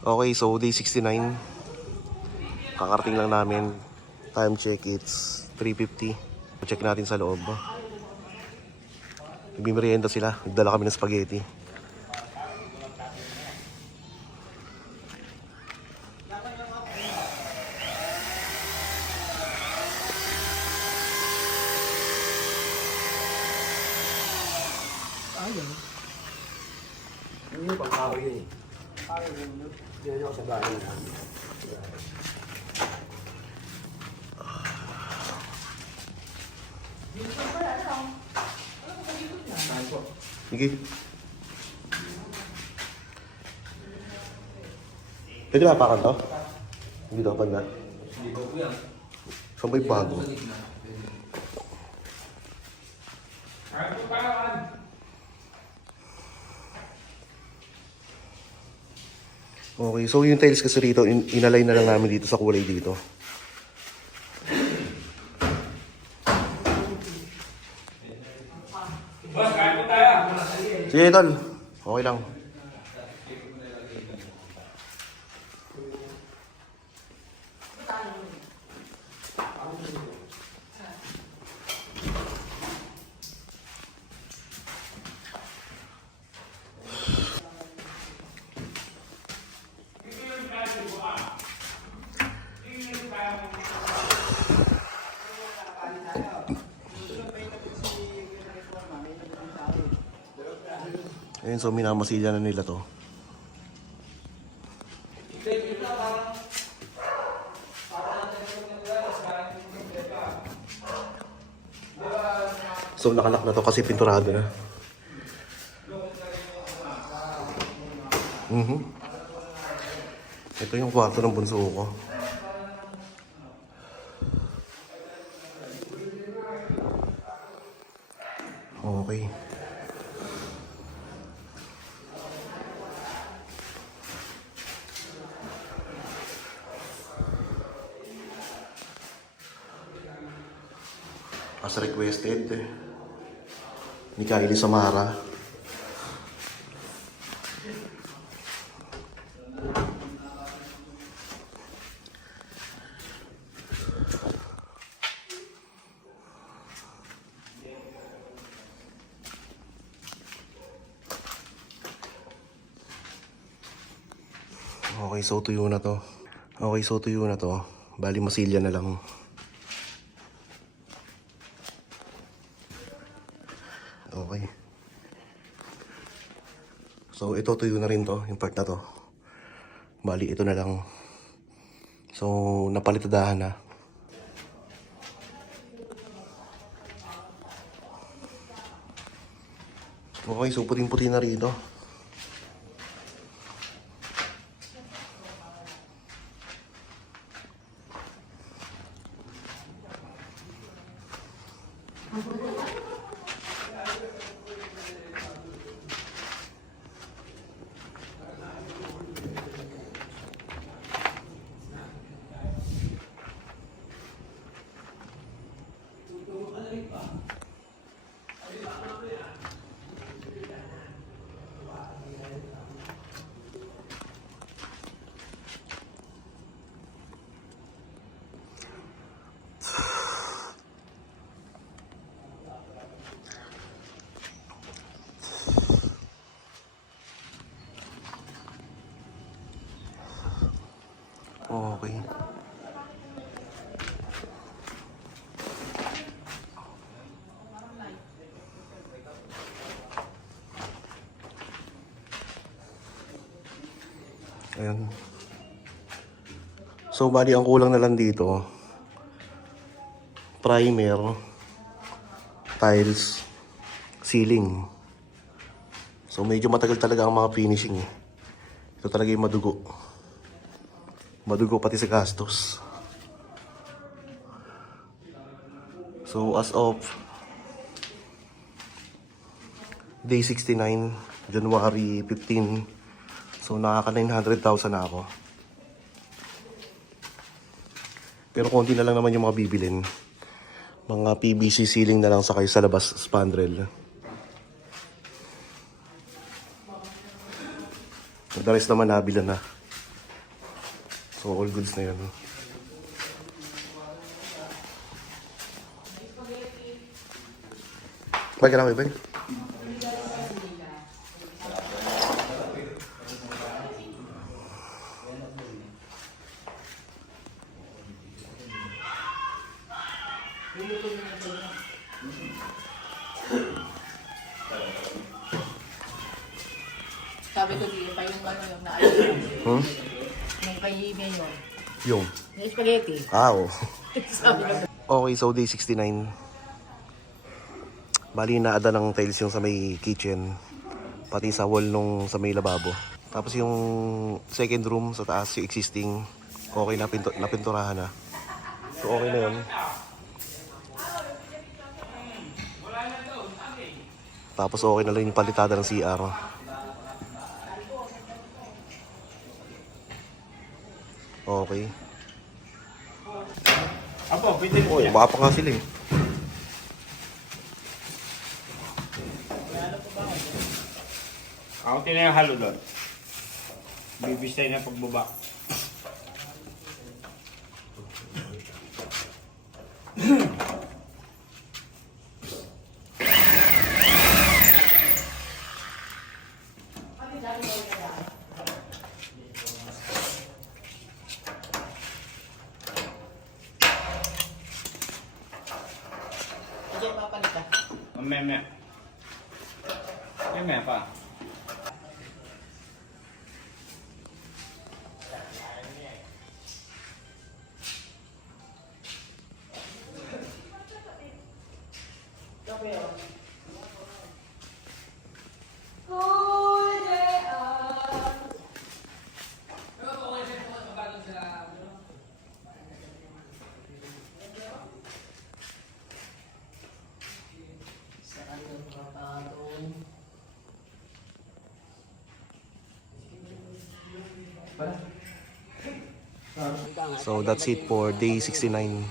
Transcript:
Okay, so day 69. Kakarating lang namin. Time check, it's 3:50. Check natin sa loob. Nagmimerienda sila. Nagdala kami ng spaghetti. Ayaw. Ano yung pagkakaw yun eh? Ayaw yun. Diyan ako sa bahay namin. Sige. Pwede ba pakan to? Hindi daw pag na. Hindi ko yan. Saan ba yung bago? Okay, so yung tiles kasi rito, inalay na lang namin dito sa kulay dito. Sige, tol. Okay lang. Ayun, so minamasilya na nila to. So nakalak na to kasi pinturado na. Ito yung kwarto ng bunso ko. Okay. As requested ni Kylie Samara. Okay, so tuyo na to. Okay, so tuyo na to. Bali masilya na lang. Okay. So ito tuyo na rin to, yung part na to. Bali ito na lang. So napalitadahan na. Okay, so puting-puti na rito. Okay. Ayan. So, bali ang kulang na lang dito, primer, tiles, ceiling. So, medyo matagal talaga ang mga finishing eh. Ito talaga yung madugo. Madugo pati sa gastos. So, as of day 69, January 15, so nakaka 900,000 na ako. Pero konti na lang naman yung mga bibilin. Mga PVC ceiling na lang sakay sa labas spandrel. The rest naman nabila na. So all goods na yun. Balik ka lang, balik. Sabi ko dito pa yung ano yung naayos. Hmm? Yung kay Mayor. Yung. Yung spaghetti. Oo. Sabi ko. Okay, so day 69. Bali naada ng tiles yung sa may kitchen. Pati sa wall nung sa may lababo. Tapos yung second room sa taas, yung existing, okay na, napinturahan na. So okay na yun. Tapos okay na lang yung palitada ng CR. Okay. Apo, pwede po Oh, yan. baka pa nga sila eh. Ako na yung halo doon. Bibistay na pagbaba. Diyan papalit ka. Mamaya. Mamaya pa. So that's it for day 69.